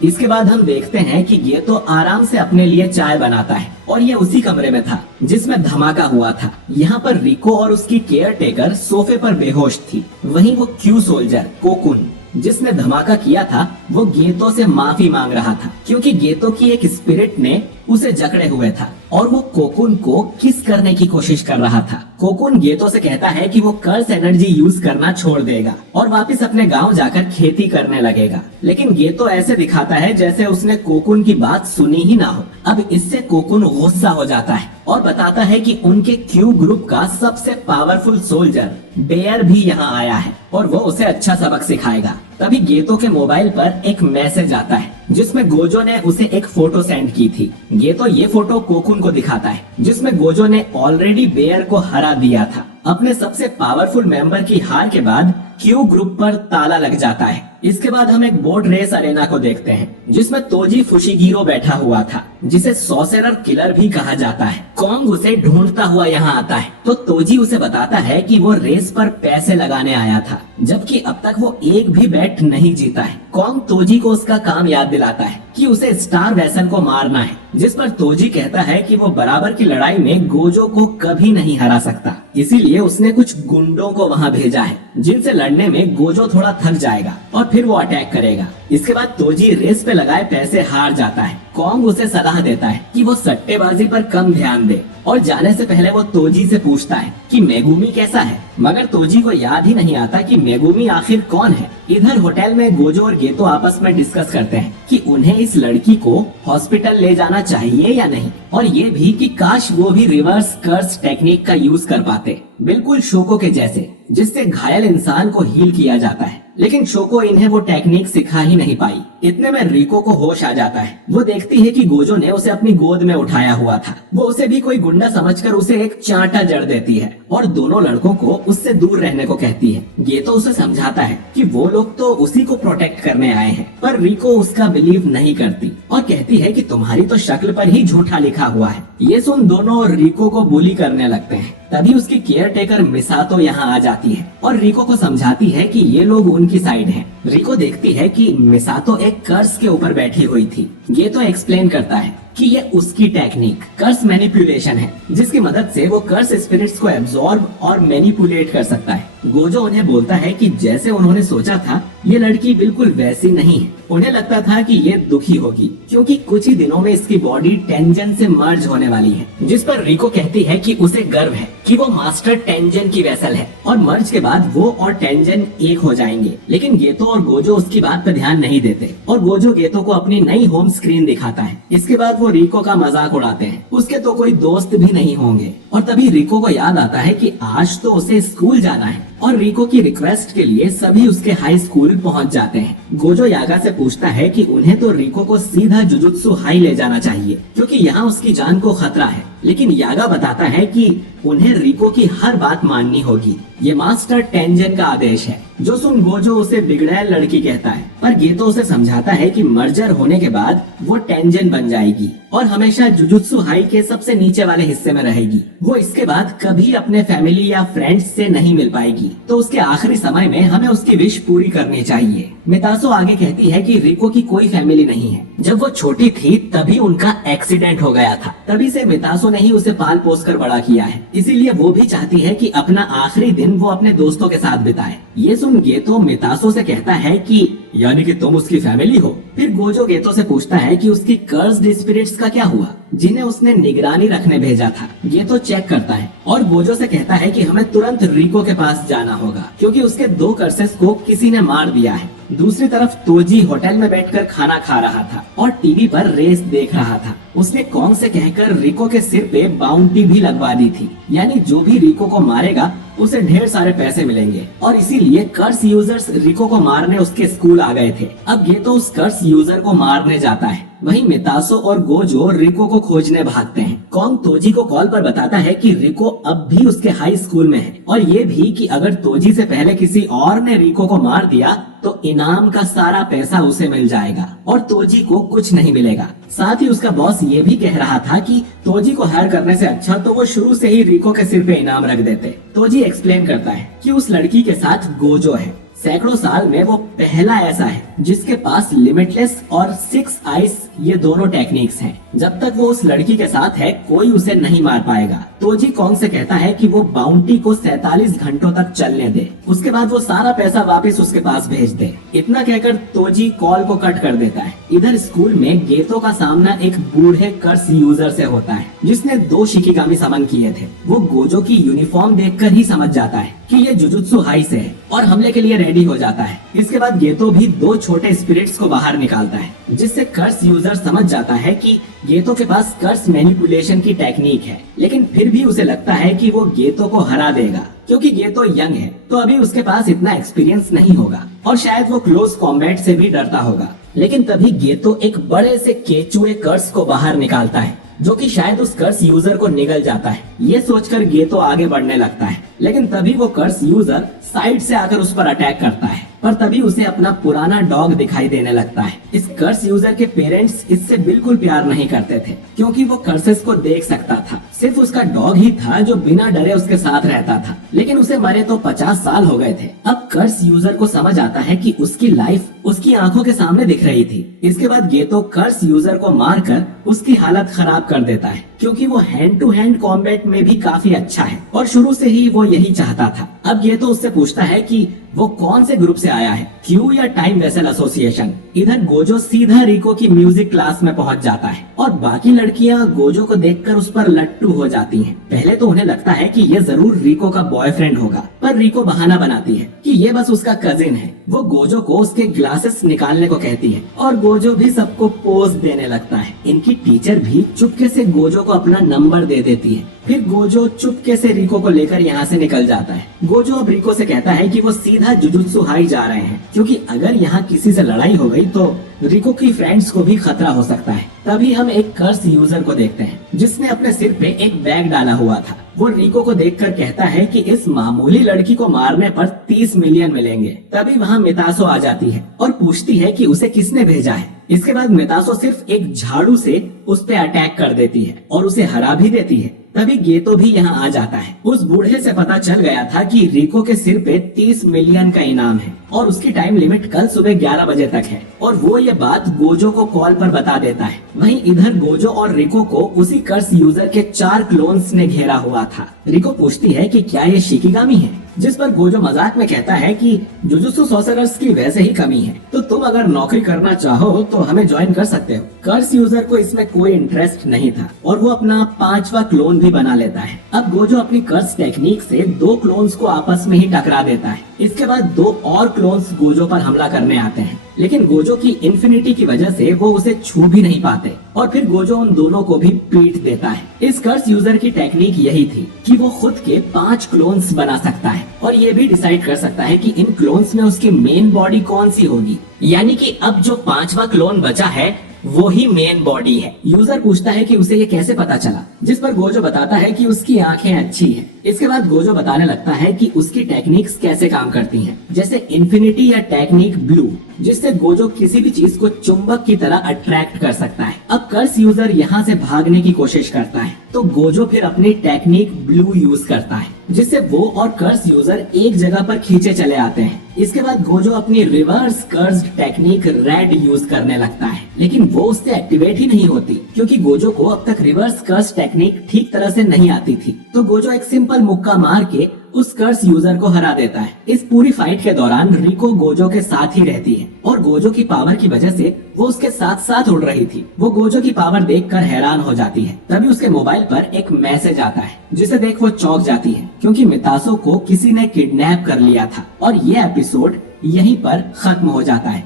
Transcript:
इसके बाद हम देखते हैं कि ये तो आराम से अपने लिए चाय बनाता है और ये उसी कमरे में था जिसमें धमाका हुआ था। यहाँ पर रिको और उसकी केयर टेकर सोफे पर बेहोश थी। वहीं वो क्यू सोल्जर कोकुन जिसने धमाका किया था वो गेतो से माफी मांग रहा था क्योंकि गेतो की एक स्पिरिट ने उसे जकड़े हुए था और वो कोकुन को किस करने की कोशिश कर रहा था। कोकुन गेतो से कहता है कि वो कर्स एनर्जी यूज करना छोड़ देगा और वापस अपने गांव जाकर खेती करने लगेगा, लेकिन गेतो ऐसे दिखाता है जैसे उसने कोकुन की बात सुनी ही ना हो। अब इससे कोकुन गुस्सा हो जाता है और बताता है कि उनके क्यू ग्रुप का सबसे पावरफुल सोल्जर बेयर भी यहाँ आया है और वो उसे अच्छा सबक सिखाएगा। तभी गेतो के मोबाइल पर एक मैसेज आता है जिसमें गोजो ने उसे एक फोटो सेंड की थी। गेतो ये फोटो कोकुन को दिखाता है जिसमें गोजो ने ऑलरेडी बेयर को हरा दिया था। अपने सबसे पावरफुल मेंबर की हार के बाद क्यू ग्रुप पर ताला लग जाता है। इसके बाद हम एक बोट रेस अरेना को देखते हैं जिसमें तोजी फुशिगिरो बैठा हुआ था जिसे सॉसेरर किलर भी कहा जाता है। कॉन्ग उसे ढूंढता हुआ यहाँ आता है तो तोजी उसे बताता है कि वो रेस पर पैसे लगाने आया था जबकि अब तक वो एक भी बैट नहीं जीता है। कॉन्ग तोजी को उसका काम याद दिलाता है कि उसे स्टार वेसल को मारना है, जिस पर तोजी कहता है कि वो बराबर की लड़ाई में गोजो को कभी नहीं हरा सकता, इसीलिए उसने कुछ गुंडों को वहाँ भेजा है जिनसे लड़ने में गोजो थोड़ा थक जाएगा और फिर वो अटैक करेगा। इसके बाद तोजी रेस पे लगाए पैसे हार जाता है। कॉन्ग उसे सलाह देता है कि वो सट्टेबाजी पर कम ध्यान दे और जाने से पहले वो तोजी से पूछता है कि मेगुमी कैसा है, मगर तोजी को याद ही नहीं आता कि मेगुमी आखिर कौन है। इधर होटल में गोजो और गेतो आपस में डिस्कस करते हैं कि उन्हें इस लड़की को हॉस्पिटल ले जाना चाहिए या नहीं, और ये भी कि काश वो भी रिवर्स कर्स टेक्निक का यूज कर पाते, बिल्कुल शोको के जैसे, जिससे घायल इंसान को हील किया जाता है। लेकिन शोको इन्हें वो टेक्निक सिखा ही नहीं पाई। इतने में रिको को होश आ जाता है। वो देखती है कि गोजो ने उसे अपनी गोद में उठाया हुआ था। वो उसे भी कोई गुंडा समझकर उसे एक चांटा जड़ देती है और दोनों लड़कों को उससे दूर रहने को कहती है। ये तो उसे समझाता है कि वो लोग तो उसी को प्रोटेक्ट करने आए हैं, पर रिको उसका बिलीव नहीं करती और कहती है कि तुम्हारी तो शक्ल पर ही झूठा लिखा हुआ है। ये सुन दोनों रिको को बुली करने लगते हैं। तभी उसकी केयर टेकर मिसातो यहाँ आ जाती है और रिको को समझाती है कि ये लोग उनकी साइड हैं। रिको देखती है कि मिसातो एक कर्स के ऊपर बैठी हुई थी। ये तो एक्सप्लेन करता है कि ये उसकी टेक्निक कर्स मैनिपुलेशन है जिसकी मदद से वो कर्स स्पिरिट्स को एब्जॉर्ब और मैनिपुलेट कर सकता है। गोजो उन्हें बोलता है कि जैसे उन्होंने सोचा था ये लड़की बिल्कुल वैसी नहीं है। उन्हें लगता था कि ये दुखी होगी क्योंकि कुछ ही दिनों में इसकी बॉडी टेंजन से मर्ज होने वाली है, जिस पर रिको कहती है कि उसे गर्व है कि वो मास्टर टेंजन की वेसल है और मर्ज के बाद वो और टेंजन एक हो जाएंगे। लेकिन गेतो और गोजो उसकी बात पर ध्यान नहीं देते और गोजो गेतो को अपनी नई होम स्क्रीन दिखाता है। इसके बाद वो रिको का मजाक उड़ाते हैं, उसके तो कोई दोस्त भी नहीं होंगे। और तभी रिको को याद आता है कि आज तो उसे स्कूल जाना है और रिको की रिक्वेस्ट के लिए सभी उसके हाई स्कूल पहुंच जाते हैं। गोजो यागा से पूछता है कि उन्हें तो रिको को सीधा जुजुत्सु हाई ले जाना चाहिए क्योंकि यहाँ उसकी जान को खतरा है, लेकिन यागा बताता है कि उन्हें रिको की हर बात माननी होगी। ये मास्टर टेंजन का आदेश है। जो सुन गोजो उसे बिगड़ैल लड़की कहता है, पर गेतो उसे समझाता है कि मर्जर होने के बाद वो टेंजन बन जाएगी और हमेशा जुजुत्सु हाई के सबसे नीचे वाले हिस्से में रहेगी। वो इसके बाद कभी अपने फैमिली या फ्रेंड्स से नहीं मिल पाएगी, तो उसके आखिरी समय में हमें उसकी विश पूरी करनी चाहिए। मितासो आगे कहती है कि रिको की कोई फैमिली नहीं है। जब वो छोटी थी तभी उनका एक्सीडेंट हो गया था, तभी से मितासो ने ही उसे पाल पोस कर बड़ा किया है, इसीलिए वो भी चाहती है कि अपना आखिरी दिन वो अपने दोस्तों के साथ बिताए। ये सुन गेतो मितासो से कहता है कि यानी कि तुम उसकी फैमिली हो। फिर गोजो गेतो से पूछता है कि उसकी कर्स्ड स्पिरिट्स का क्या हुआ जिन्हें उसने निगरानी रखने भेजा था। गेतो चेक करता है और गोजो से कहता है कि हमें तुरंत रिको के पास जाना होगा क्योंकि उसके 2 कर्सेस को किसी ने मार दिया है। दूसरी तरफ तोजी होटल में बैठकर खाना खा रहा था और टीवी पर रेस देख रहा था। उसने कॉन्ग से कहकर रिको के सिर पे बाउंटी भी लगवा दी थी, यानी जो भी रिको को मारेगा उसे ढेर सारे पैसे मिलेंगे, और इसीलिए कर्स यूजर्स रिको को मारने उसके स्कूल आ गए थे। अब ये तो उस कर्स यूजर को मारने जाता है। वहीं मितासो और गोजो रिको को खोजने भागते हैं। कॉन्ग तोजी को कॉल पर बताता है कि रिको अब भी उसके हाई स्कूल में है और ये भी कि अगर तोजी से पहले किसी और ने रिको को मार दिया तो इनाम का सारा पैसा उसे मिल जाएगा और तोजी को कुछ नहीं मिलेगा। साथ ही उसका बॉस ये भी कह रहा था कि तोजी को हायर करने से अच्छा तो वो शुरू से ही रिको के सिर पे इनाम रख देते। तोजी एक्सप्लेन करता है कि उस लड़की के साथ गोजो है, सैकड़ों साल में वो पहला ऐसा है जिसके पास लिमिटलेस और 6 आइस ये दोनों टेक्निक्स हैं। जब तक वो उस लड़की के साथ है कोई उसे नहीं मार पाएगा। तोजी कॉन्ग से कहता है कि वो बाउंटी को 47 घंटों तक चलने दे, उसके बाद वो सारा पैसा वापस उसके पास भेज दे। इतना कहकर तोजी कॉल को कट कर देता है। इधर स्कूल में गेतो का सामना एक बूढ़े कर्स यूजर से होता है जिसने 2 शिकिगामी समन किए थे। वो गोजो की यूनिफॉर्म देखकर ही समझ जाता है कि ये जुजुत्सु हाई से है और हमले के लिए रेडी हो जाता है। इसके बाद गेतो भी 2 छोटे स्पिरिट्स को बाहर निकालता है जिससे कर्स यूजर समझ जाता है कि गेतो के पास कर्स मैनिपुलेशन की टेक्निक है, लेकिन फिर भी उसे लगता है कि वो गेतो को हरा देगा क्योंकि गेतो यंग है तो अभी उसके पास इतना एक्सपीरियंस नहीं होगा और शायद वो क्लोज कॉम्बैट से भी डरता होगा। लेकिन तभी गेतो एक बड़े से केचुए कर्स को बाहर निकालता है जो कि शायद उस कर्स यूजर को निगल जाता है। ये सोचकर गेतो आगे बढ़ने लगता है, लेकिन तभी वो कर्स यूजर साइड से आकर उस पर अटैक करता है, पर तभी उसे अपना पुराना डॉग दिखाई देने लगता है। इस कर्स यूजर के पेरेंट्स इससे बिल्कुल प्यार नहीं करते थे क्योंकि वो कर्सेस को देख सकता था। सिर्फ उसका डॉग ही था जो बिना डरे उसके साथ रहता था, लेकिन उसे मरे तो 50 साल हो गए थे। अब कर्स यूजर को समझ आता है कि उसकी लाइफ उसकी आंखों के सामने दिख रही थी। इसके बाद गेतो कर्स यूजर को मारकर उसकी हालत खराब कर देता है क्योंकि वो हैंड टू हैंड कॉम्बैट में भी काफी अच्छा है और शुरू से ही वो यही चाहता था। अब गेतो उससे पूछता है कि वो कौन से ग्रुप से आया है, क्यू या टाइम वेसल एसोसिएशन। इधर गोजो सीधा रिको की म्यूजिक क्लास में पहुंच जाता है और बाकी लड़कियां गोजो को देखकर उस पर लट्टू हो जाती हैं। पहले तो उन्हें लगता है कि ये जरूर रिको का बॉयफ्रेंड होगा, पर रिको बहाना बनाती है कि ये बस उसका कजिन है। वो गोजो को उसके ग्लासेस निकालने को कहती है और गोजो भी सबको पोज देने लगता है। इनकी टीचर भी चुपके से गोजो को अपना नंबर दे देती है। फिर गोजो चुपके से रिको को लेकर यहाँ से निकल जाता है। गोजो अब रिको से कहता है कि वो सीधा जुजुत्सु हाई जा रहे हैं क्योंकि अगर यहाँ किसी से लड़ाई हो गई तो रिको की फ्रेंड्स को भी खतरा हो सकता है। तभी हम एक कर्स यूजर को देखते हैं जिसने अपने सिर पे एक बैग डाला हुआ था। वो रिको को देखकर कहता है कि इस मामूली लड़की को मारने पर 30 मिलियन मिलेंगे। तभी वहाँ मितासो आ जाती है और पूछती है कि उसे किसने भेजा है। इसके बाद मितासो सिर्फ एक झाड़ू से उस पे अटैक कर देती है और उसे हरा भी देती है। तभी गेतो भी यहाँ आ जाता है। उस बूढ़े से पता चल गया था कि रिको के सिर पे 30 मिलियन का इनाम है और उसकी टाइम लिमिट कल सुबह 11 बजे तक है और वो ये बात गोजो को कॉल पर बता देता है। वहीं इधर गोजो और रिको को उसी कर्स यूजर के 4 क्लोन्स ने घेरा हुआ था। रिको पूछती है कि क्या ये शिकिगामी है, जिस पर गोजो मजाक में कहता है कि जुजुत्सु सॉर्सरर्स की वैसे ही कमी है, तो तुम अगर नौकरी करना चाहो तो हमें ज्वाइन कर सकते हो। कर्स यूजर को इसमें कोई इंटरेस्ट नहीं था और वो अपना 5वां क्लोन भी बना लेता है। अब गोजो अपनी कर्स टेक्निक से 2 क्लोन्स को आपस में ही टकरा देता है। इसके बाद 2 और क्लोन्स गोजो पर हमला करने आते हैं, लेकिन गोजो की इन्फिनिटी की वजह से वो उसे छू भी नहीं पाते और फिर गोजो उन दोनों को भी पीट देता है। इस कर्स यूजर की टेक्निक यही थी कि वो खुद के 5 क्लोन्स बना सकता है और ये भी डिसाइड कर सकता है कि इन क्लोन्स में उसकी मेन बॉडी कौन सी होगी। यानी कि अब जो 5वां क्लोन बचा है वो ही मेन बॉडी है। यूजर पूछता है कि उसे ये कैसे पता चला, जिस पर गोजो बताता है कि उसकी आंखें अच्छी हैं। इसके बाद गोजो बताने लगता है कि उसकी टेक्निक्स कैसे काम करती हैं, जैसे इन्फिनिटी या टेक्निक ब्लू, जिससे गोजो किसी भी चीज को चुंबक की तरह अट्रैक्ट कर सकता है। अब कर्स यूजर यहाँ से भागने की कोशिश करता है तो गोजो फिर अपनी टेक्निक ब्लू यूज करता है, जिससे वो और कर्स यूजर एक जगह पर खींचे चले आते हैं। इसके बाद गोजो अपनी reverse cursed technique red use करने लगता है, लेकिन वो उससे एक्टिवेट ही नहीं होती क्योंकि गोजो को अब तक रिवर्स कर्स टेक्निक ठीक तरह से नहीं आती थी। तो गोजो एक सिंपल मुक्का मार के उस कर्स यूजर को हरा देता है। इस पूरी फाइट के दौरान रिको गोजो के साथ ही रहती है और गोजो की पावर की वजह से वो उसके साथ साथ उड़ रही थी। वो गोजो की पावर देखकर हैरान हो जाती है। तभी उसके मोबाइल पर एक मैसेज आता है जिसे देख वो चौंक जाती है क्योंकि मितासो को किसी ने किडनैप कर लिया था और ये एपिसोड यहीं पर खत्म हो जाता है।